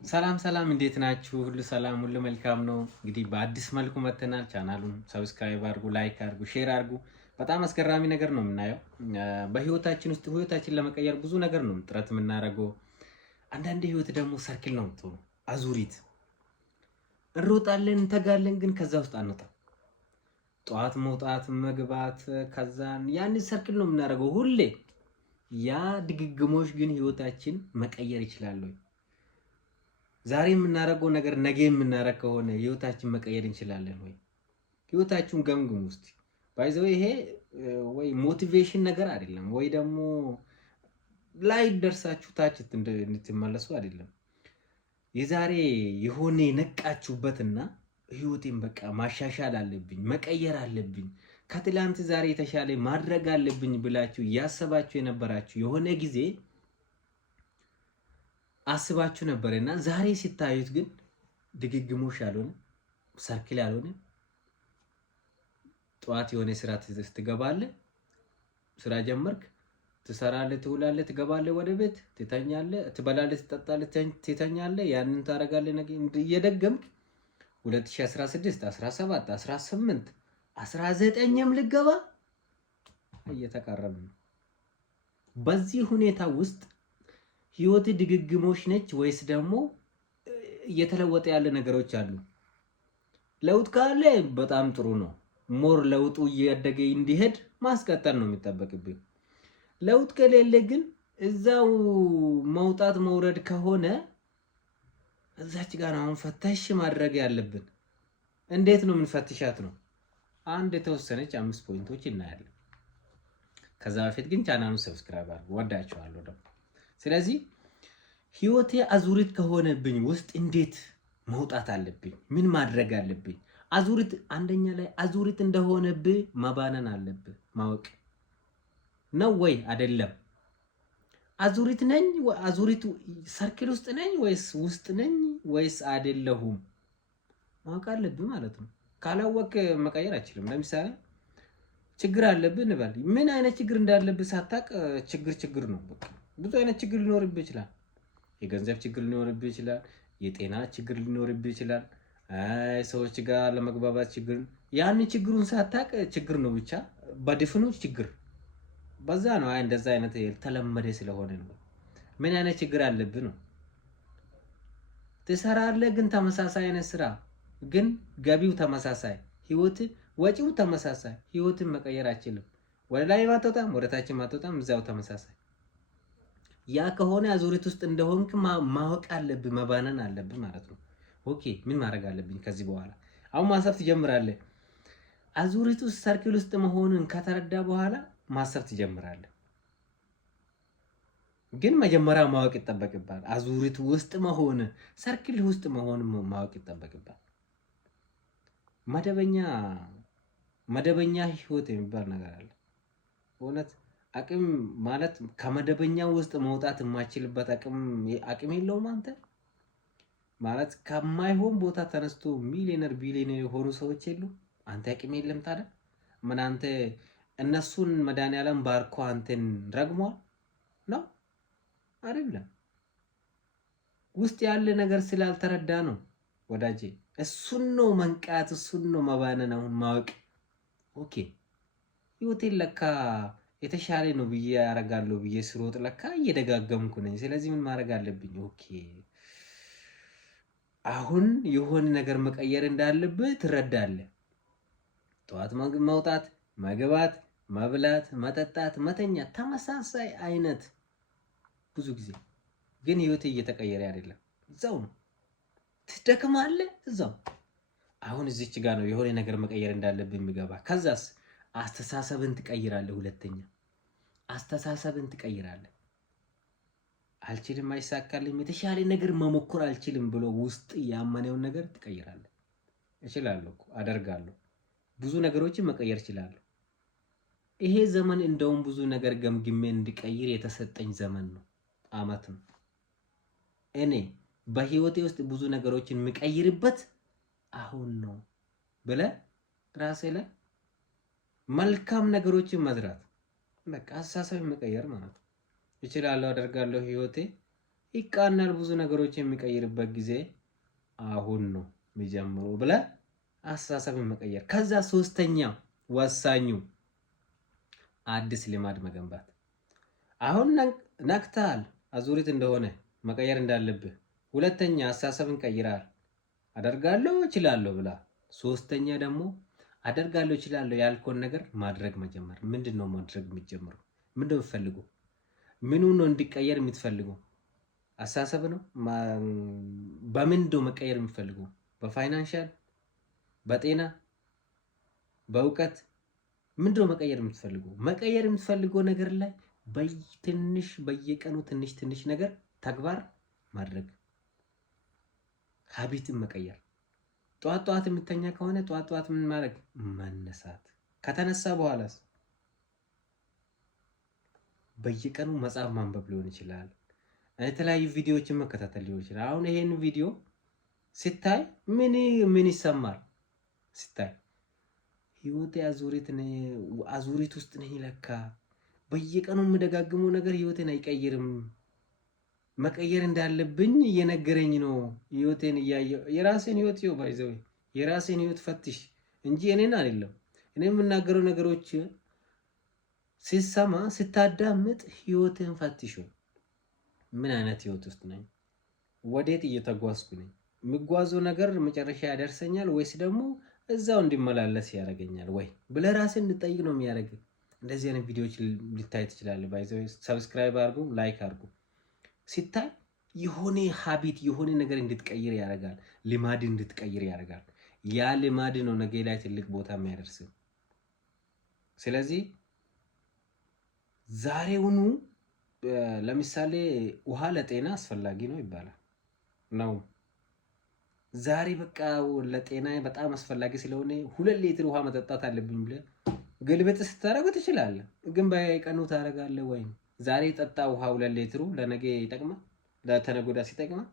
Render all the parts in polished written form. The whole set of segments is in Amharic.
ሰላም እንዴት ናችሁ? ሁሉ ሰላም፣ ሁሉ መልካም ነው። እንግዲህ በአዲስ መልኩ መተናል። ቻናሉን ሰብስክራይብ አድርጉ፣ ላይክ አድርጉ፣ ሼር አድርጉ። በጣም አስገራሚ ነገር ነው የምናየው። በህይወታችን ውስጥ ህይወታችን ለመቀየር ብዙ ነገር ነው ጥረት የምናደርገው። አንዳንድ ህይወት ደግሞ ሰርክል ነው የምትሆነው፣ አዙሪት። እንሮጣለን፣ እንተጋለን፣ ግን ከዛ ውስጥ አንወጣም። ጠዋት መውጣት፣ መግባት፣ ከዛን ያን ሰርክል ነው የምናደርገው ሁሌ። ያ ድግግሞሽ ግን ህይወታችን መቀየር ይችላል ወይ? ዛሬ የምናደርገው ነገር ነገ የምናደርግ ከሆነ ህይወታችን መቀየር እንችላለን ወይ? ህይወታችሁን ገምግሙ ውስጥ ባይዘው። ይሄ ወይ ሞቲቬሽን ነገር አይደለም፣ ወይ ደግሞ ላይ ደርሳችሁ ታች እንድትመለሱ አይደለም። የዛሬ የሆነ የነቃችሁበትና ህይወቴን በቃ ማሻሻል አለብኝ፣ መቀየር አለብኝ፣ ከትላንት ዛሬ የተሻለ ማድረግ አለብኝ ብላችሁ እያሰባችሁ የነበራችሁ የሆነ ጊዜ አስባችሁ ነበርና ዛሬ ሲታዩት ግን ድግግሞሽ ያልሆነ ሰርክል ያልሆነ ጠዋት የሆነ ስራ ትገባለህ፣ ስራ ጀመርክ፣ ትሰራለህ፣ ትውላለህ፣ ትገባለህ ወደ ቤት፣ ትተኛለህ፣ ትበላለህ፣ ትጠጣለህ፣ ትተኛለህ። ያንን ታደርጋለህ ነገ እየደገምክ 2016 17 18 19ም ልገባ እየተቃረብን ነው። በዚህ ሁኔታ ውስጥ ህይወት ድግግሞሽ ነች ወይስ ደግሞ እየተለወጠ ያለ ነገሮች አሉ? ለውጥ ካለ በጣም ጥሩ ነው። ሞር ለውጡ እያደገ እንዲሄድ ማስቀጠል ነው የሚጠበቅብኝ። ለውጥ ከሌለ ግን እዛው መውጣት መውረድ ከሆነ እዛች ጋር አሁን ፈተሽ ማድረግ ያለብን። እንዴት ነው የምንፈትሻት ነው? አንድ የተወሰነች 5 ፖይንቶች እናያለን። ከዛ በፊት ግን ቻናሉን ሰብስክራይብ አድርጉ። ወዳችኋለሁ ደግሞ። ስለዚህ ህይወቴ አዙሪት ከሆነብኝ ውስጥ እንዴት መውጣት አለብኝ? ምን ማድረግ አለብኝ? አዙሪት አንደኛ ላይ አዙሪት እንደሆነብህ ማባነን አለብህ። ማወቅ ነው ወይ አይደለም? አዙሪት ነኝ አዙሪቱ ሰርክል ውስጥ ነኝ ወይስ ውስጥ ነኝ ወይስ አይደለሁም? ማወቅ አለብህ ማለት ነው። ካላወቅ መቀየር አይችልም። ለምሳሌ ችግር አለብህ እንበል። ምን አይነት ችግር እንዳለብህ ሳታቅ ችግር ነው። በቃ ብዙ አይነት ችግር ሊኖርብህ ይችላል። የገንዘብ ችግር ሊኖርብህ ይችላል። የጤና ችግር ሊኖርብህ ይችላል። ሰዎች ጋር ለመግባባት ችግር። ያን ችግሩን ሳታቅ ችግር ነው ብቻ በድፍኑ ችግር። በዛ ነው እንደዛ አይነት የተለመደ ስለሆነ ነው። ምን አይነት ችግር አለብህ ነው። ትሰራለህ ግን ተመሳሳይ አይነት ስራ ግን ገቢው ተመሳሳይ፣ ህይወት ወጪው ተመሳሳይ። ህይወትን መቀየር አችልም። ወደ ላይ ማትወጣም ወደ ታች ማትወጣም፣ እዛው ተመሳሳይ። ያ ከሆነ አዙሪት ውስጥ እንደሆንክ ማወቅ አለብህ፣ መባነን አለብህ ማለት ነው። ኦኬ ምን ማድረግ አለብኝ ከዚህ በኋላ? አሁን ማሰብ ትጀምራለህ። አዙሪት ውስጥ ሰርክል ውስጥ መሆኑን ከተረዳ በኋላ ማሰብ ትጀምራለህ። ግን መጀመሪያ ማወቅ ይጠበቅባል። አዙሪት ውስጥ መሆን፣ ሰርክል ውስጥ መሆን ማወቅ ይጠበቅባል። መደበኛ ህይወት የሚባል ነገር አለ። እውነት አቅም ማለት ከመደበኛ ውስጥ መውጣት የማይችልበት አቅም የለውም። አንተ ማለት ከማይሆን ቦታ ተነስቶ ሚሊዮነር ቢሊዮነር የሆኑ ሰዎች የሉ። አንተ አቅም የለም ታዲያ? ምን አንተ እነሱን መድኃኒዓለም ባርኮ አንተን ረግሟል ነው አይደለም? ውስጥ ያለ ነገር ስላልተረዳ ነው ወዳጄ። እሱን ነው መንቃት፣ እሱን ነው መባነን። አሁን ማወቅ ኦኬ ህይወቴን ለካ የተሻለ ነው ብዬ ያረጋለሁ ብዬ ስሮጥ ለካ እየደጋገምኩ ነኝ። ስለዚህ ምን ማድረግ አለብኝ? ኦኬ አሁን የሆነ ነገር መቀየር እንዳለብህ ትረዳለህ። ጠዋት መውጣት፣ መግባት፣ መብላት፣ መጠጣት፣ መተኛት ተመሳሳይ አይነት ብዙ ጊዜ ግን ህይወቴ እየተቀየረ አይደለም። እዛው ነው። ትደክማለህ እዛው። አሁን እዚች ጋር ነው የሆነ ነገር መቀየር እንዳለብህ የሚገባ። ከዛስ አስተሳሰብን ትቀይራለህ። ሁለተኛ አስተሳሰብን ትቀይራለህ። አልችልም፣ አይሳካልም፣ የተሻለ ነገር መሞከር አልችልም ብሎ ውስጥ ያመነውን ነገር ትቀይራለህ። እችላለሁ እኮ አደርጋለሁ፣ ብዙ ነገሮችን መቀየር እችላለሁ። ይሄ ዘመን እንደውም ብዙ ነገር ገምግሜ እንድቀይር የተሰጠኝ ዘመን ነው፣ አመት ነው። እኔ በህይወቴ ውስጥ ብዙ ነገሮችን የምቀይርበት አሁን ነው ብለህ ራሴ ላይ መልካም ነገሮችን መዝራት፣ በቃ አስተሳሰብ መቀየር ማለት ነው። እችላለሁ፣ አደርጋለሁ፣ ህይወቴ ይቃናል። ብዙ ነገሮች የሚቀይርበት ጊዜ አሁን ነው የሚጀምረው ብለህ አስተሳሰብን መቀየር። ከዛ ሶስተኛ ወሳኙ አዲስ ልማድ መገንባት። አሁን ነቅተሃል አዙሪት እንደሆነ መቀየር እንዳለብህ። ሁለተኛ አስተሳሰብን ቀይራል። አደርጋለሁ እችላለሁ ብላ። ሶስተኛ ደግሞ አደርጋለሁ እችላለሁ ያልከውን ነገር ማድረግ መጀመር። ምንድነው ማድረግ የምትጀምረው? ምንድነው የምትፈልገው? ምኑ ነው እንዲቀየር የምትፈልገው? አስተሳሰብ ነው? በምንድነው መቀየር የምትፈልገው? በፋይናንሻል፣ በጤና፣ በእውቀት ምንድነው መቀየር የምትፈልገው? መቀየር የምትፈልገው ነገር ላይ በትንሽ በየቀኑ ትንሽ ትንሽ ነገር ተግባር ማድረግ፣ ሀቢትን መቀየር። ጠዋት ጠዋት የምተኛ ከሆነ ጠዋት ጠዋት ምን ማድረግ? መነሳት። ከተነሳ በኋላስ በየቀኑ መጽሐፍ ማንበብ ሊሆን ይችላል። የተለያዩ ቪዲዮዎችን መከታተል ሊሆን ይችላል። አሁን ይሄን ቪዲዮ ሲታይ ምን ይሰማል? ሲታይ ህይወቴ አዙሪት ውስጥ ነኝ ለካ። በየቀኑ የምደጋግመው ነገር ህይወቴን አይቀይርም። መቀየር እንዳለብኝ እየነገረኝ ነው። ህይወቴን እያየሁ የራሴን ህይወት ባይዘው የራሴን ህይወት ፈትሽ እንጂ እኔን አይደለም። እኔ የምናገረው ነገሮች ሲሰማ ስታዳምጥ ህይወትን ፈትሹ። ምን አይነት ህይወት ውስጥ ነኝ? ወዴት እየተጓዝኩ ነኝ? የሚጓዘው ነገር መጨረሻ ያደርሰኛል ወይስ ደግሞ እዛው እንዲመላለስ ያደርገኛል ወይ ብለህ ራስን እንድጠይቅ ነው የሚያደርግ። እንደዚህ አይነት ቪዲዮዎች ሊታይ ትችላለህ። ባይዘው ሰብስክራይብ አድርጉ፣ ላይክ አድርጉ። ሲታይ የሆነ ሀቢት የሆነ ነገር እንድትቀይር ያደርጋል። ልማድ እንድትቀይር ያደርጋል። ያ ልማድ ነው ነገ ላይ ትልቅ ቦታ የሚያደርስ። ስለዚህ ዛሬውኑ ለምሳሌ ውሃ ለጤና አስፈላጊ ነው ይባላል ነው። ዛሬ በቃ ለጤና በጣም አስፈላጊ ስለሆነ 2 ሊትር ውሃ መጠጣት አለብኝ ብለህ ግልብጥ ስታደርገው ትችላለህ። ግን በቀኑ ታደርጋለህ ወይ? ዛሬ ጠጣ ውሃ 2 ሊትሩ ለነገ ይጠቅማል? ለተነገ ወዲያ ሲጠቅማል?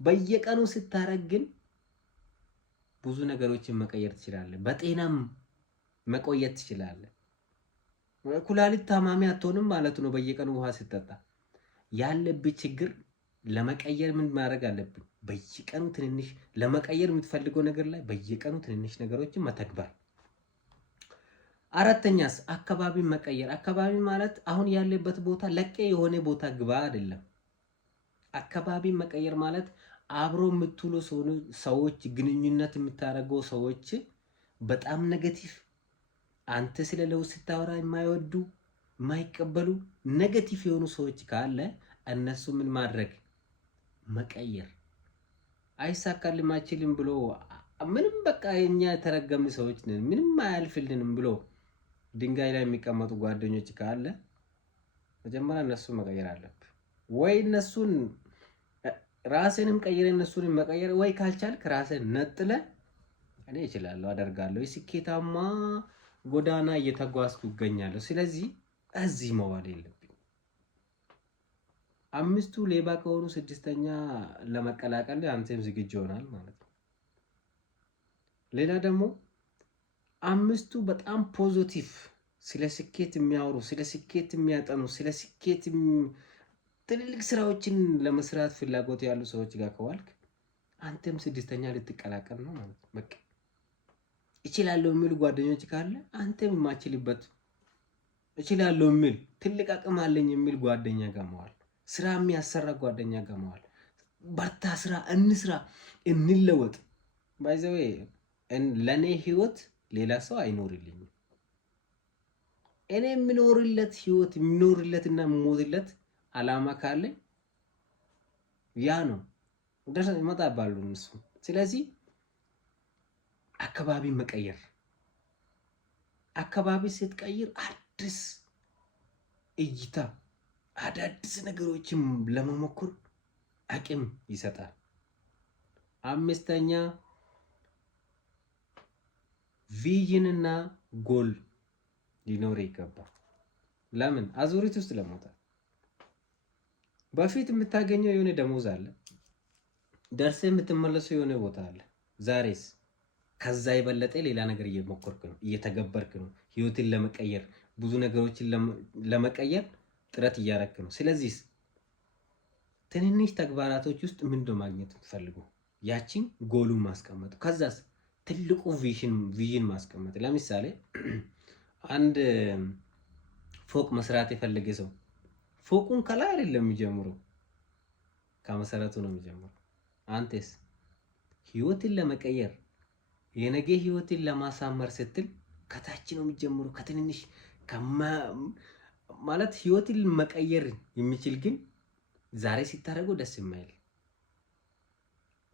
በየቀኑ ስታረግ ግን ብዙ ነገሮችን መቀየር ትችላለህ። በጤናም መቆየት ትችላለህ። ኩላሊት ታማሚ አትሆንም ማለት ነው። በየቀኑ ውሃ ስትጠጣ ያለብህ ችግር ለመቀየር ምን ማድረግ አለብን? በየቀኑ ትንንሽ ለመቀየር የምትፈልገው ነገር ላይ በየቀኑ ትንንሽ ነገሮችን መተግበር። አራተኛስ አካባቢ መቀየር። አካባቢ ማለት አሁን ያለበት ቦታ ለቀ የሆነ ቦታ ግባ አይደለም። አካባቢ መቀየር ማለት አብሮ የምትውሉ ሰዎች፣ ግንኙነት የምታደርገው ሰዎች በጣም ኔጌቲቭ፣ አንተ ስለ ለውጥ ስታወራ የማይወዱ የማይቀበሉ ኔጌቲቭ የሆኑ ሰዎች ካለ እነሱ ምን ማድረግ? መቀየር። አይሳካልም አይችልም ብሎ ምንም በቃ የኛ የተረገምን ሰዎች ነን ምንም አያልፍልንም ብሎ ድንጋይ ላይ የሚቀመጡ ጓደኞች ካለ መጀመሪያ እነሱን መቀየር አለብህ። ወይ እነሱን ራስንም ቀይረ እነሱን መቀየር፣ ወይ ካልቻልክ ራስን ነጥለ እኔ እችላለሁ አደርጋለሁ የስኬታማ ጎዳና እየተጓዝኩ ይገኛለሁ። ስለዚህ እዚህ መዋል የለብኝ። 5ቱ ሌባ ከሆኑ 6ኛ ለመቀላቀል አንተም ዝግጁ ይሆናል ማለት ነው። ሌላ ደግሞ 5ቱ በጣም ፖዚቲቭ ስለ ስኬት የሚያወሩ፣ ስለ ስኬት የሚያጠኑ፣ ስለ ስኬት ትልልቅ ስራዎችን ለመስራት ፍላጎት ያሉ ሰዎች ጋር ከዋልክ አንተም 6ኛ ልትቀላቀል ነው ማለት ነው። በቃ እችላለሁ የሚሉ ጓደኞች ካለ አንተም የማችልበት እችላለሁ የሚል ትልቅ አቅም አለኝ የሚል ጓደኛ ጋር መዋል፣ ስራ የሚያሰራ ጓደኛ ጋር መዋል። በርታ፣ ስራ፣ እንስራ፣ እንለወጥ። ባይዘዌ ለኔ ህይወት ሌላ ሰው አይኖርልኝም። እኔ የምኖርለት ህይወት የምኖርለትና የምሞትለት አላማ ካለኝ ያ ነው ደርሰ ይመጣባሉ እነሱ። ስለዚህ አካባቢ መቀየር። አካባቢ ስትቀይር አዲስ እይታ፣ አዳዲስ ነገሮችን ለመሞከር አቅም ይሰጣል። 5ኛ ቪዥንና ጎል ሊኖር ይገባል። ለምን? አዙሪት ውስጥ ለመውጣት በፊት የምታገኘው የሆነ ደሞዝ አለ፣ ደርሰ የምትመለሰው የሆነ ቦታ አለ። ዛሬስ ከዛ የበለጠ ሌላ ነገር እየሞከርክ ነው፣ እየተገበርክ ነው። ህይወትን ለመቀየር ብዙ ነገሮችን ለመቀየር ጥረት እያደረክ ነው። ስለዚህ ትንንሽ ተግባራቶች ውስጥ ምንድነው ማግኘት የምትፈልጉ? ያቺን ጎሉን ማስቀመጡ። ከዛስ ትልቁ ቪዥን ማስቀመጥ። ለምሳሌ አንድ ፎቅ መስራት የፈለገ ሰው ፎቁን ከላይ አይደለም የሚጀምረው፣ ከመሰረቱ ነው የሚጀምረው። አንተስ ህይወትን ለመቀየር የነገ ህይወትን ለማሳመር ስትል ከታች ነው የሚጀምረው፣ ከትንንሽ ማለት ህይወትን መቀየር የሚችል ግን ዛሬ ሲታረገው ደስ የማይል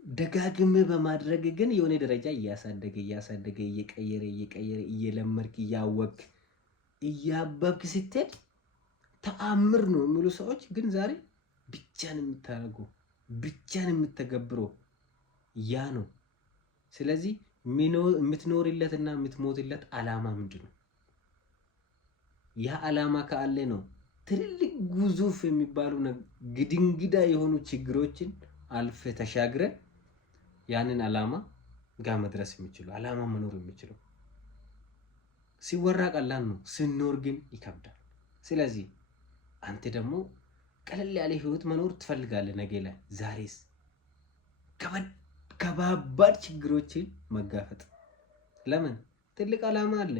ደጋግሜ በማድረግ ግን የሆነ ደረጃ እያሳደገ እየቀየረ እየለመድክ እያወቅ እያበብክ ስትሄድ ተአምር ነው የሚሉ ሰዎች ግን ዛሬ ብቻን የምታደርገው ብቻን የምትተገብረው ያ ነው። ስለዚህ የምትኖርለትና የምትሞትለት አላማ ምንድን ነው? ያ አላማ ካለ ነው ትልልቅ ግዙፍ የሚባሉ ግድንግዳ የሆኑ ችግሮችን አልፈ ተሻግረ ያንን አላማ ጋር መድረስ የሚችሉ አላማ መኖር የሚችለው። ሲወራ ቀላል ነው፣ ስኖር ግን ይከብዳል። ስለዚህ አንተ ደግሞ ቀለል ያለ ህይወት መኖር ትፈልጋለህ ነገ ላይ። ዛሬስ ከባባድ ችግሮችን መጋፈጥ። ለምን? ትልቅ አላማ አለ።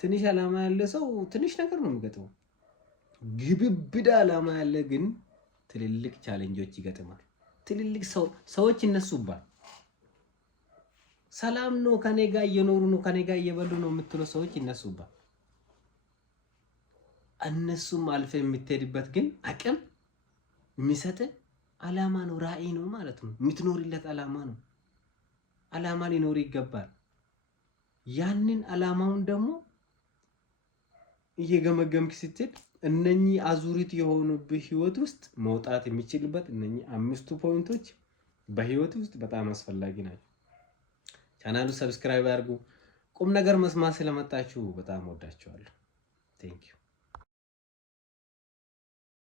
ትንሽ አላማ ያለ ሰው ትንሽ ነገር ነው የሚገጥመው። ግብብዳ አላማ ያለ ግን ትልልቅ ቻሌንጆች ይገጥማል። ትልልቅ ሰዎች ይነሱባል። ሰላም ነው ከኔ ጋር እየኖሩ ነው ከኔ ጋር እየበሉ ነው የምትለው ሰዎች ይነሱባል። እነሱም አልፈ የምትሄድበት ግን አቅም የሚሰጥ አላማ ነው፣ ራዕይ ነው ማለት ነው። የምትኖርለት አላማ ነው። አላማ ሊኖር ይገባል። ያንን አላማውን ደግሞ እየገመገምክ ስትሄድ እነኚህ አዙሪት የሆኑብህ ህይወት ውስጥ መውጣት የሚችልበት እነኚህ 5 ፖይንቶች በህይወት ውስጥ በጣም አስፈላጊ ናቸው። ቻናሉ ሰብስክራይብ አድርጉ። ቁም ነገር መስማት ስለመጣችሁ በጣም ወዳችኋለሁ። ቴንክ ዩ